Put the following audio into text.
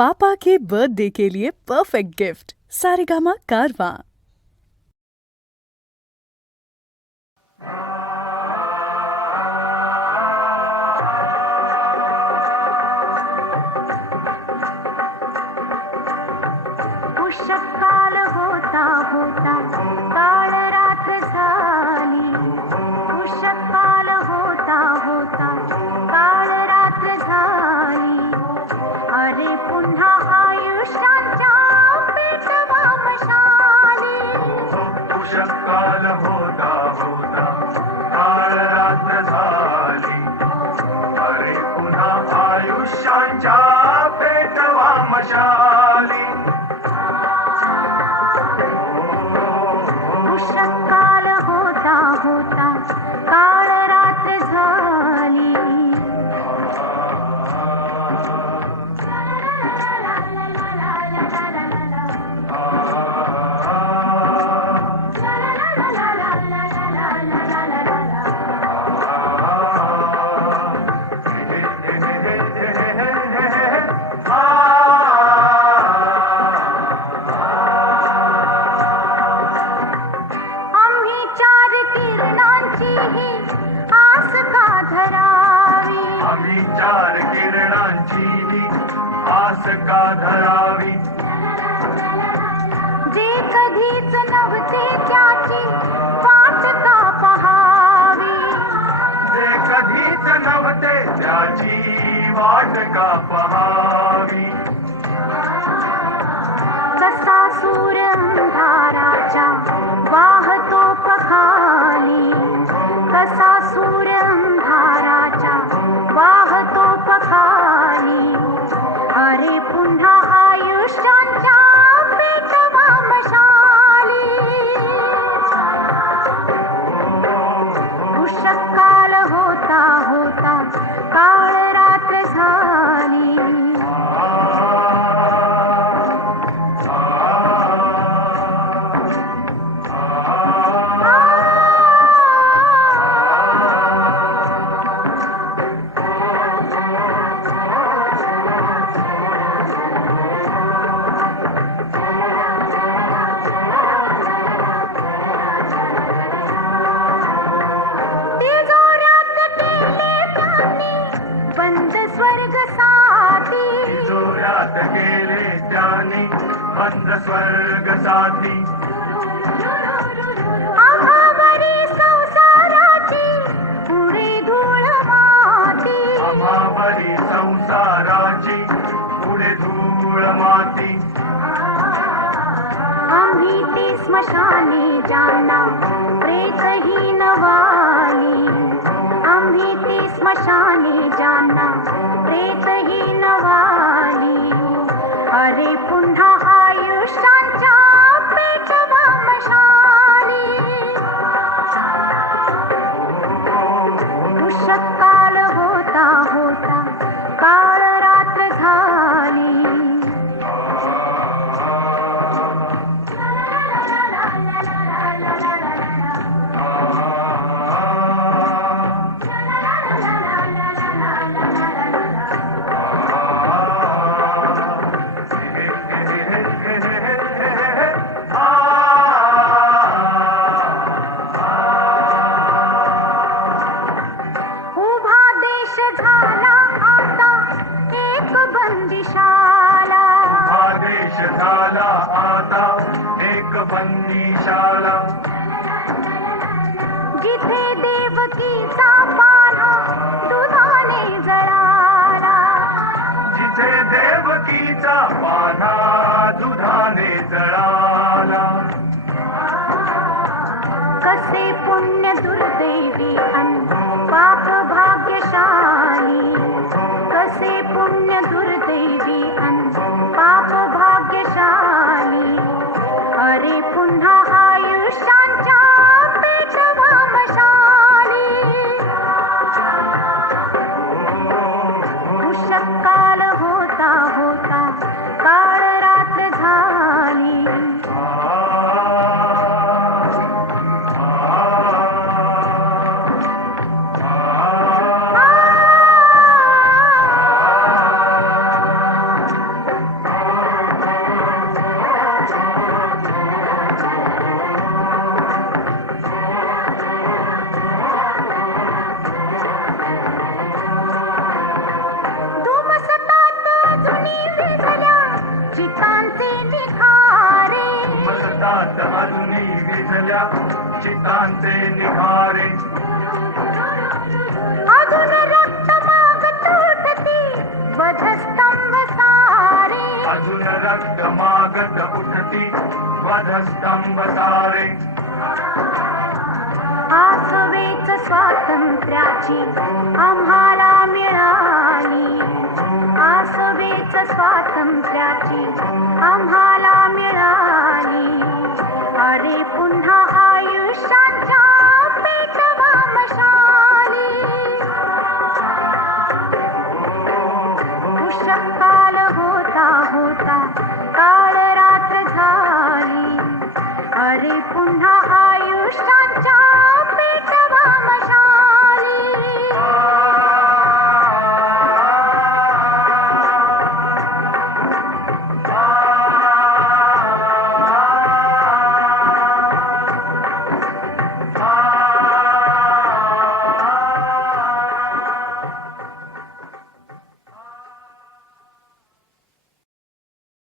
पापा के birthday के लिए perfect gift Saregama कारवां। उषःकाल होता होता काळ रात्र झाली. उषःकाल होता होता काळ रात्र झाली. अरे पुन्हा आयुष्याच्या पेटवा मशाली. उषःकाल होता होता काळ रात्र झाली. अरे पुन्हा आयुष्याच्या पेटवा मशाली. उषःकाल होता होता काळ रात्र झाली. आम्ही चार किरणांची ही आस का धरावी. आम्ही चार किरणांची ही आस का धरावी. जे कधीच नव्हते त्याची वाट का पहावी. जे कधीच नव्हते त्याची वाट का पहावी. कसा सूर अंधाराच्या वाहतो पखाली. कसा सूर अंधाराच्या वाहतो पखाली. अरे पुन्हा आयुष्याच्या पेटवा मशाली. उषःकाल होता होता काळ रात्र झाली. तिजोऱ्यात केले त्यांनी बंद स्वर्ग साथी. जोरात गेले त्याने बंद स्वर्ग साथी. आभावरी संसाराची पुढे धूळ माती. आम्हावरी संसाराची पुढे धूळ माती. आम्ही ती स्मशानी जाना प्रेतहीन वाली. आम्ही ती स्मशानी जाना प्रेतहीन वाली. अरे पुन्हा आयुष्याच्या पेटवा मशाली. उषःकाल होता होता काळ रात्र झाली. उभा देश झाला आता एक बंदिशाला. आदेश झाला आता एक बंदीशाला. जिथे देवकीचा पान्हा दुधाने जळाला. जिथे देवकीचा पान्हा दुधाने जळाला. कसे पुण्य दुर्दैवी अन पाप भाग्यशाली. कसे पुण्य दुर्दैवी अन पाप भाग्यशाली. अरे पुन्हा आयुष्याच्या पेटवा मशाली. उषःकाल होता होता काळ रात्र झाली. झाल्या चितांचे निघारे. अजून रक्त मागत उठती वधस्तंभ सारे. अजून रक्त मागत उठती वधस्तंभ सारे. आसवेच स्वातंत्र्याची आम्हाला मिळाली. आसवेच स्वातंत्र्याची आम्हाला मिळाली.